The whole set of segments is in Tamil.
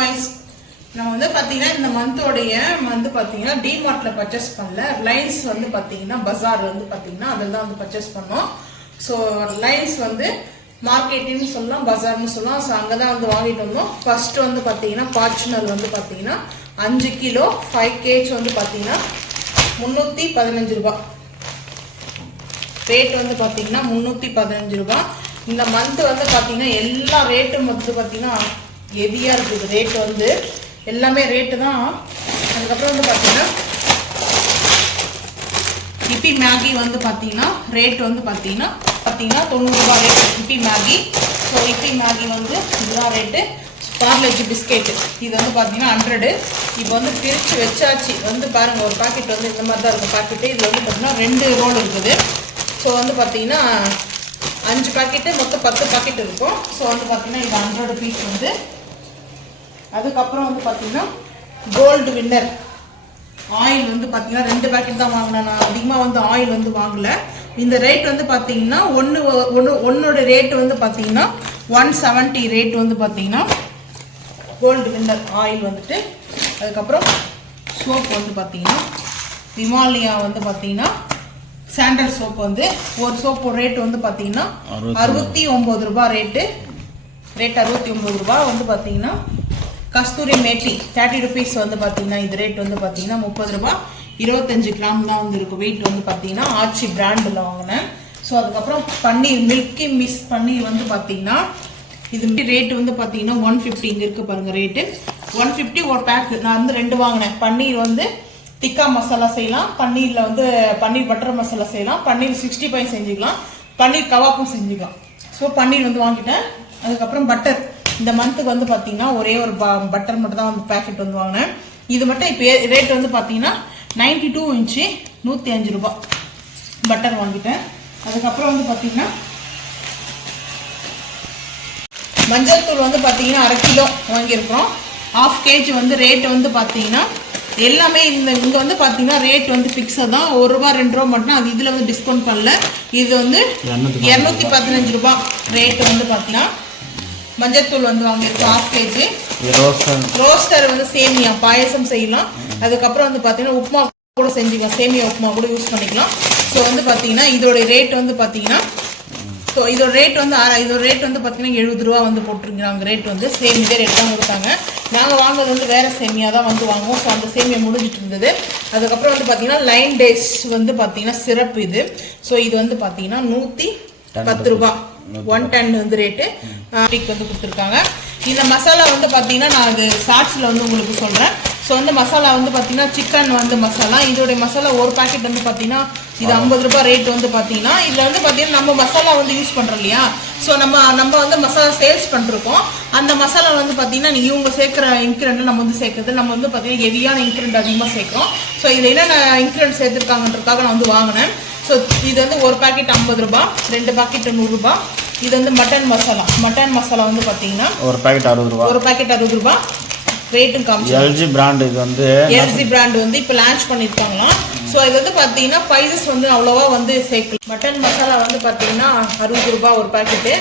காய்ஸ். நான் வந்து பார்த்தீங்கன்னா இந்த மந்தோடைய வந்து பார்த்தீங்கன்னா டிமார்ட்ல பர்ச்சேஸ் பண்ணல. லைன்ஸ் வந்து பார்த்தீங்கன்னா பஜார் வந்து பார்த்தீங்கன்னா அதில் தான் வந்து பர்ச்சேஸ் பண்ணோம். ஸோ லைன்ஸ் வந்து மார்க்கெட்டின்னு சொல்லலாம், பஜார்னு சொல்லலாம். ஸோ அங்கே தான் வந்து வாங்கிட்டு வந்தோம். ஃபர்ஸ்ட் வந்து பார்த்தீங்கன்னா ஃபார்ச்சுனர் வந்து பார்த்தீங்கன்னா 5 கிலோ 5 kg வந்து பார்த்தீங்கன்னா 315 ரூபாய். ரேட் வந்து பார்த்தீங்கன்னா 315 ரூபாய். இந்த மந்த் வந்து பார்த்தீங்கன்னா எல்லா ரேட்டும் வந்து பார்த்தீங்கன்னா ஹெவியாக இருக்குது. ரேட் வந்து எல்லாமே ரேட்டு தான். அதுக்கப்புறம் வந்து பார்த்தீங்கன்னா இப்பி மேகி வந்து பார்த்தீங்கன்னா ரேட் வந்து பார்த்தீங்கன்னா 90 ரூபாய் ரேட் இப்பி மேகி. ஸோ இப்பி மேகி வந்து இதுதான் ரேட்டு. பார்லேஜி பிஸ்கெட்டு இது வந்து பார்த்தீங்கன்னா 100. இப்போ வந்து பிரித்து வச்சாச்சு. வந்து பாருங்கள், ஒரு பாக்கெட் வந்து இந்த மாதிரி தான் இருக்கும் பாக்கெட்டு. இதில் வந்து பார்த்தீங்கன்னா 2 ரோல் இருக்குது. ஸோ வந்து பார்த்தீங்கன்னா 5 பாக்கெட்டு, மொத்தம் 10 பாக்கெட் இருக்கும். ஸோ வந்து பார்த்தீங்கன்னா இது 100 பீஸ் வந்து. அதுக்கப்புறம் வந்து பார்த்தீங்கன்னா கோல்டு வின்னர் ஆயில் வந்து பார்த்தீங்கன்னா 2 பாக்கெட் தான் வாங்கினேன். நான் அதிகமாக வந்து ஆயில் வந்து வாங்கலை. இந்த ரேட் வந்து பார்த்தீங்கன்னா ஒன்னோட ரேட் வந்து பார்த்தீங்கன்னா 170 ரேட் வந்து பார்த்தீங்கன்னா கோல்டு வின்னர் ஆயில் வந்துட்டு. அதுக்கப்புறம் சோப் வந்து பார்த்தீங்கன்னா விமாலியா வந்து பார்த்தீங்கன்னா சாண்டல் சோப் வந்து ஒரு சோப்பு ரேட் வந்து பார்த்தீங்கன்னா 69 ரூபாய் ரேட்டு. ரேட் 69 ரூபாய் வந்து பார்த்தீங்கன்னா கஸ்தூரி மேட்டி 30 ருபீஸ் வந்து பார்த்தீங்கன்னா இது ரேட் வந்து பார்த்தீங்கன்னா 30 ரூபாய். 25 கிராம் தான் வந்து இருக்கும். வெயிட் வந்து பார்த்தீங்கன்னா ஆச்சி பிராண்டில் வாங்கினேன். ஸோ அதுக்கப்புறம் பன்னீர் மில்கி மிஸ் பன்னீர் வந்து பார்த்தீங்கன்னா இது ரேட் வந்து பார்த்தீங்கன்னா 150. இங்கே இருக்குது பாருங்கள் ரேட்டு 150 ஒரு பேக்கு. நான் வந்து 2 வாங்கினேன். பன்னீர் வந்து டிக்கா மசாலா செய்யலாம், பன்னீரில் வந்து பன்னீர் பட்டர் மசாலா செய்யலாம், பன்னீர் 65 செஞ்சுக்கலாம், பன்னீர் கவாப்பும் செஞ்சுக்கலாம். ஸோ பன்னீர் வந்து வாங்கிட்டேன். அதுக்கப்புறம் பட்டர் இந்த மந்த்துக்கு வந்து பார்த்தீங்கன்னா ஒரே ஒரு பட்டர் மட்டும் தான் வந்து பேக்கெட் வந்து வாங்கினேன். இது மட்டும் இப்போ ரேட் வந்து பார்த்தீங்கன்னா 92 இன்ச்சு 105 ரூபாய் பட்டர் வாங்கிட்டேன். அதுக்கப்புறம் வந்து பார்த்தீங்கன்னா மஞ்சள் தூள் வந்து பார்த்தீங்கன்னா 1/2 கிலோ வாங்கியிருக்கிறோம். 1/2 kg வந்து ரேட் வந்து பார்த்தீங்கன்னா எல்லாமே இங்கே வந்து பார்த்தீங்கன்னா ரேட் வந்து ஃபிக்ஸாக தான். 1 ரூபா 2 ரூபா மட்டும். அது இதில் வந்து டிஸ்கவுண்ட் பண்ணல. இது வந்து 215 ரூபாய் ரேட்டு வந்து பார்த்தீங்கன்னா மஞ்சத்தூள் வந்து வாங்கியிருக்கோம் 1/2 kg. ரோஸ்டர் வந்து சேமியா பாயசம் செய்யலாம். அதுக்கப்புறம் வந்து பார்த்தீங்கன்னா உப்புமா கூட செஞ்சுக்கலாம், சேமியா உப்புமா கூட யூஸ் பண்ணிக்கலாம். ஸோ வந்து பார்த்தீங்கன்னா இதோட ரேட் வந்து பார்த்தீங்கன்னா இதோட ரேட் வந்து பார்த்தீங்கன்னா 70 ரூபா வந்து போட்டிருக்கிறாங்க. ரேட் வந்து சேம் இதே ரேட் தான் கொடுத்தாங்க. நாங்கள் வாங்குறது வந்து வேறு சேமியா தான் வந்து வாங்குவோம். ஸோ அந்த சேமியா முடிஞ்சிட்டு இருந்தது. அதுக்கப்புறம் வந்து பார்த்தீங்கன்னா லைன் டேஸ் வந்து பார்த்தீங்கன்னா சிறப்பு இது. ஸோ இது வந்து பார்த்தீங்கன்னா 110 ரூபா 110 வந்து ரேட்டு வந்து கொடுத்துருக்காங்க. இந்த மசாலா வந்து பார்த்தீங்கன்னா நான் அது ஷார்ட்ஸில் வந்து உங்களுக்கு சொல்கிறேன். ஸோ வந்து மசாலா வந்து பார்த்தீங்கன்னா சிக்கன் வந்து மசாலா இதோடைய மசாலா ஒரு பேக்கெட் வந்து பார்த்தீங்கன்னா இது 50 ரூபாய் ரேட் வந்து பார்த்தீங்கன்னா இதில் வந்து பார்த்தீங்கன்னா நம்ம மசாலா வந்து யூஸ் பண்ணுறோம் இல்லையா. ஸோ நம்ம வந்து மசாலா சேல்ஸ் பண்ணிருக்கோம். அந்த மசாலா வந்து பார்த்தீங்கன்னா இவங்க சேர்க்குற இன்க்ரிடென்ட் நம்ம வந்து சேர்க்குறது நம்ம வந்து பார்த்தீங்கன்னா ஹெவியான இன்க்ரிடென்ட் அதிகமாக சேர்க்குறோம். ஸோ இதில் என்னென்ன இன்க்ரிடென்ட் சேர்த்துருக்காங்கன்றதுக்காக நான் வந்து வாங்கினேன். ஸோ இது வந்து ஒரு பேக்கெட் 50 ரூபாய், 2 பேக்கெட் 100 ரூபாய். இது வந்து மட்டன் மசாலா வந்து பார்த்தீங்கன்னா ஒரு பேக்கெட் 60 ரூபாய் ரேட்டும் காமிச்சு. எல்ஜி பிராண்ட் இது வந்து எல்ஜி பிராண்ட் வந்து இப்போ லான்ச் பண்ணியிருக்காங்களாம். ஸோ இது வந்து பார்த்தீங்கன்னா ப்ரைஸஸ் வந்து அவ்வளோவா வந்து சேர்க்கல. மட்டன் மசாலா வந்து பார்த்தீங்கன்னா 60 ரூபாய் ஒரு பேக்கெட்டு.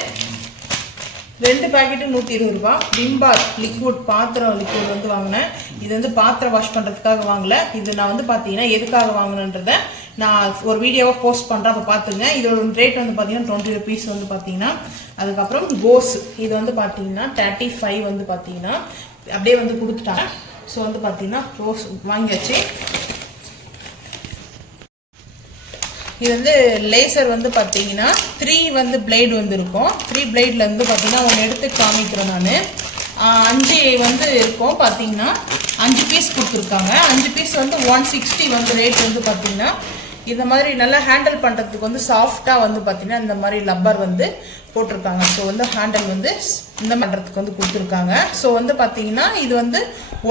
2 பேக்கெட்டு 120 ரூபாய். விம்பார் லிக்விட் பாத்திரம் லிக்விட் வந்து வாங்கினேன். இது வந்து பாத்திரம் வாஷ் பண்ணுறதுக்காக வாங்கல. இது நான் வந்து பார்த்தீங்கன்னா எதுக்காக வாங்கினேன்றதை நான் ஒரு வீடியோவாக போஸ்ட் பண்ணுறேன், அப்போ பார்த்துங்க. இதோட ரேட் வந்து பார்த்தீங்கன்னா 20 ருபீஸ் வந்து பார்த்தீங்கன்னா. அதுக்கப்புறம் கோஸ் இது வந்து பார்த்தீங்கன்னா 35 வந்து பார்த்தீங்கன்னா அப்படியே வந்து கொடுத்துட்டாங்க. ஸோ வந்து பார்த்தீங்கன்னா ரோஸ் வாங்கியாச்சு. இது வந்து லேசர் வந்து பார்த்தீங்கன்னா 3 வந்து பிளேடு வந்து இருக்கும். 3 பிளேடில் வந்து பார்த்தீங்கன்னா ஒன்று எடுத்து காமிக்கிறேன் நான். 5 வந்து இருக்கும் பார்த்தீங்கன்னா 5 பீஸ் கொடுத்துருக்காங்க. 5 பீஸ் வந்து 160 வந்து ரேட் வந்து பார்த்தீங்கன்னா. இந்த மாதிரி நல்லா ஹேண்டில் பண்ணுறதுக்கு வந்து சாஃப்டாக வந்து பார்த்தீங்கன்னா இந்த மாதிரி லப்பர் வந்து போட்டிருக்காங்க. ஸோ வந்து ஹேண்டில் வந்து இந்த பண்ணுறதுக்கு வந்து கொடுத்துருக்காங்க. ஸோ வந்து பார்த்தீங்கன்னா இது வந்து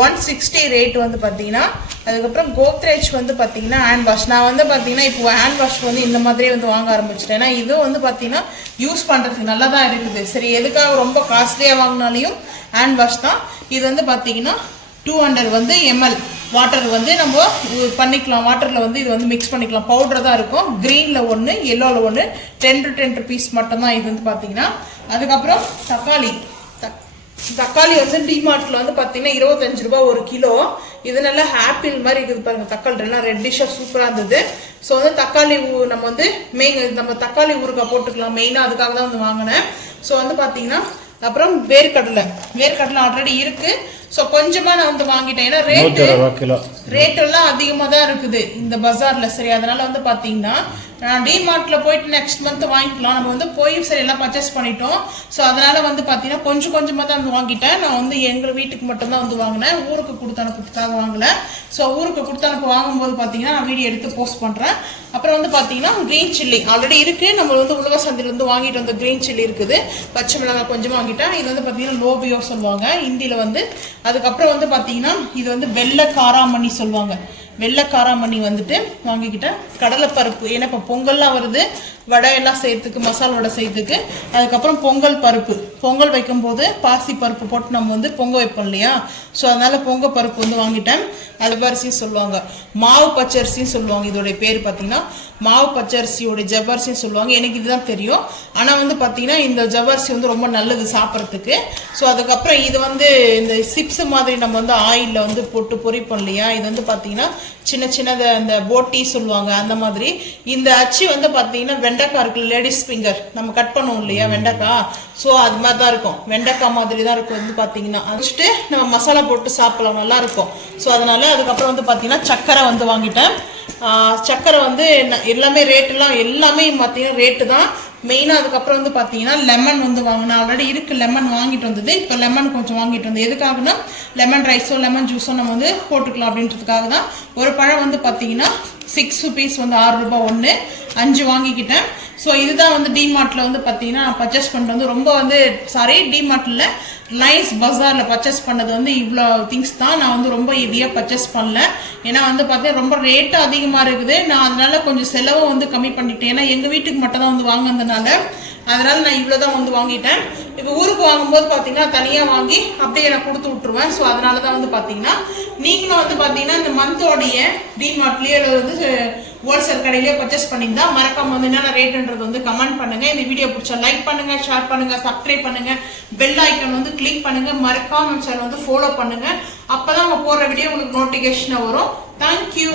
160 ரேட் வந்து பார்த்தீங்கன்னா. அதுக்கப்புறம் கோத்ரேஜ் வந்து பார்த்தீங்கன்னா ஹேண்ட் வாஷ். நான் வந்து பார்த்தீங்கன்னா இப்போ ஹேண்ட் வாஷ் வந்து இந்த மாதிரியே வந்து வாங்க ஆரம்பிச்சிட்டேன். ஏன்னா இதுவும் வந்து பார்த்தீங்கன்னா யூஸ் பண்ணுறதுக்கு நல்லா தான் இருக்குது. சரி, எதுக்காக ரொம்ப காஸ்ட்லியாக வாங்கினாலையும் ஹேண்ட் வாஷ் தான். இது வந்து பார்த்தீங்கன்னா 200 வந்து ml வாட்டர் வந்து நம்ம பண்ணிக்கலாம். வாட்டரில் வந்து இது வந்து மிக்ஸ் பண்ணிக்கலாம். பவுடர் தான் இருக்கும். க்ரீனில் 1 எல்லோவில் 1 10 to 10 ருபீஸ் மட்டும்தான் இது வந்து பார்த்தீங்கன்னா. அதுக்கப்புறம் தக்காளி தக்காளி வந்து டிமார்ட்ல வந்து பார்த்தீங்கன்னா 25 ரூபாய் ஒரு கிலோ. இது நல்லா ஆப்பிள் மாதிரி இருக்குது பாருங்க. தக்காளி எல்லாம் ரெட்டிஷாக சூப்பராக இருந்தது. ஸோ வந்து தக்காளி நம்ம வந்து நம்ம தக்காளி ஊறுகாய் போட்டுக்கலாம் மெயினாக, அதுக்காக தான் வந்து வாங்கினேன். ஸோ வந்து பார்த்தீங்கன்னா அப்புறம் வேர்க்கடலை ஆல்ரெடி இருக்கு. ஸோ கொஞ்சமாக நான் வந்து வாங்கிட்டேன். ஏன்னா ரேட் எல்லாம் அதிகமாக தான் இருக்குது இந்த பஜாரில். சரி, அதனால வந்து பார்த்தீங்கன்னா நான் டிமார்ட்ல போயிட்டு நெக்ஸ்ட் மந்த் வாங்கிக்கலாம். நம்ம வந்து போய் சரி எல்லாம் பர்ச்சேஸ் பண்ணிட்டோம். ஸோ அதனால வந்து பார்த்தீங்கன்னா கொஞ்சமாக தான் வந்து வாங்கிட்டேன். நான் வந்து எங்கள் வீட்டுக்கு மட்டும்தான் வந்து வாங்கினேன். ஊருக்கு கொடுத்து அனுப்புறதுக்காக வாங்கல. ஸோ ஊருக்கு கொடுத்து அனுப்ப வாங்கும்போது பார்த்தீங்கன்னா நான் வீடியோ எடுத்து போஸ்ட் பண்ணுறேன். அப்புறம் வந்து பார்த்தீங்கன்னா கிரீன் சில்லி ஆல்ரெடி இருக்குது. நம்ம வந்து உலக சந்தையிலேருந்து வாங்கிட்டு வந்த கிரீன் சில்லி இருக்குது. பச்சை மிளகாய் கொஞ்சமாக வாங்கிட்டேன். இது வந்து பார்த்தீங்கன்னா லோபியோ சொல்லுவாங்க ஹிந்தியில் வந்து. அதுக்கப்புறம் வந்து பார்த்தீங்கன்னா இது வந்து வெள்ளை காராமணி சொல்லுவாங்க. வெள்ளை காராமணி வந்துட்டு வாங்கிக்கிட்டேன். கடலைப்பருப்பு, ஏன்னா இப்போ பொங்கல்லாம் வருது, வடை எல்லாம் செய்யறதுக்கு, மசாலா வடை செய்யறதுக்கு. அதுக்கப்புறம் பொங்கல் பருப்பு, பொங்கல் வைக்கும்போது பாசி பருப்பு போட்டு நம்ம வந்து பொங்க வைப்போம் இல்லையா. ஸோ அதனால பொங்க பருப்பு வந்து வாங்கிட்டேன். ஜவ்வரிசின்னு சொல்லுவாங்க, மாவு பச்சரிசின்னு சொல்லுவாங்க. இதோடைய பேர் பார்த்தீங்கன்னா மாவு பச்சரிசியோட ஜவ்வரிசின்னு சொல்லுவாங்க. எனக்கு இதுதான் தெரியும். ஆனால் வந்து பார்த்தீங்கன்னா இந்த ஜவ்வரிசி வந்து ரொம்ப நல்லது சாப்பிட்றதுக்கு. ஸோ அதுக்கப்புறம் இது வந்து இந்த சிப்ஸ் மாதிரி நம்ம வந்து ஆயிலில் வந்து போட்டு பொரிப்போம் இல்லையா. இது வந்து பார்த்தீங்கன்னா சின்னதை அந்த போட்டி சொல்லுவாங்க அந்த மாதிரி. இந்த அச்சு வந்து பார்த்தீங்கன்னா வெண்டைக்காய் இருக்குல்ல, லேடிஸ் ஃபிங்கர் நம்ம கட் பண்ணுவோம் இல்லையா வெண்டைக்காய். ஸோ அது மாதிரி தான் இருக்கும், வெண்டைக்காய் மாதிரி தான் இருக்கும் வந்து பார்த்தீங்கன்னா. வச்சுட்டு நம்ம மசாலா போட்டு சாப்பிடலாம், நல்லா இருக்கும். ஸோ அதனால அதுக்கப்புறம் வந்து பார்த்தீங்கன்னா சக்கரை வந்து வாங்கிட்டேன். சக்கரை வந்து எல்லாமே ரேட்டுலாம் எல்லாமே பார்த்தீங்கன்னா ரேட்டு தான் மெயினாக. அதுக்கப்புறம் வந்து பார்த்தீங்கன்னா லெமன் வந்து வாங்கினேன். ஆல்ரெடி இருக்குது லெமன் வாங்கிட்டு வந்தது. இப்போ லெமன் கொஞ்சம் வாங்கிட்டு வந்தது. எதுக்காகனா லெமன் ரைஸோ லெமன் ஜூஸோ நம்ம வந்து போட்டுக்கலாம் அப்படின்றதுக்காக தான். ஒரு பழம் வந்து பார்த்தீங்கன்னா 6 ருபீஸ் வந்து 6 ரூபாய் ஒன்று, 5 வாங்கிக்கிட்டேன். ஸோ இதுதான் வந்து டிமார்ட்டில் வந்து பார்த்தீங்கன்னா பர்ச்சேஸ் பண்ணிட்டு வந்து ரொம்ப வந்து டிமார்ட்டில் நைஸ் பஜாரில் பர்ச்சேஸ் பண்ணது வந்து இவ்வளோ திங்ஸ் தான். நான் வந்து ரொம்ப ஹெவியாக பர்ச்சேஸ் பண்ணல. ஏன்னா வந்து பார்த்தீங்கன்னா ரொம்ப ரேட்டு அதிகமாக இருக்குது. நான் அதனால கொஞ்சம் செலவும் வந்து கம்மி பண்ணிட்டேன். ஏன்னா எங்கள் வீட்டுக்கு மட்டும் தான் வந்து வாங்கினதுனால அதனால நான் இவ்வளோ தான் வந்து வாங்கிட்டேன். இப்போ ஊருக்கு வாங்கும்போது பார்த்தீங்கன்னா தனியாக வாங்கி அப்படியே நான் கொடுத்து விட்ருவேன். ஸோ அதனால தான் வந்து பார்த்தீங்கன்னா நீங்களும் வந்து பார்த்தீங்கன்னா இந்த மந்தோடைய டிமார்ட்லேயே வந்து ஹோல்சேல் கடையிலேயே பர்ச்சேஸ் பண்ணியிருந்தா மறக்காம வந்து என்னென்ன ரேட்டுன்றது வந்து கமெண்ட் பண்ணுங்க. இந்த வீடியோ பிடிச்சா லைக் பண்ணுங்க, ஷேர் பண்ணுங்க, சப்ஸ்கிரைப் பண்ணுங்க, பெல் ஐக்கன் வந்து கிளிக் பண்ணுங்க, மறக்காம சேனல் வந்து ஃபாலோ பண்ணுங்க. அப்பதான் நம்ம போடுற வீடியோ உங்களுக்கு நோட்டிஃபிகேஷன் வரும். தேங்க்யூ.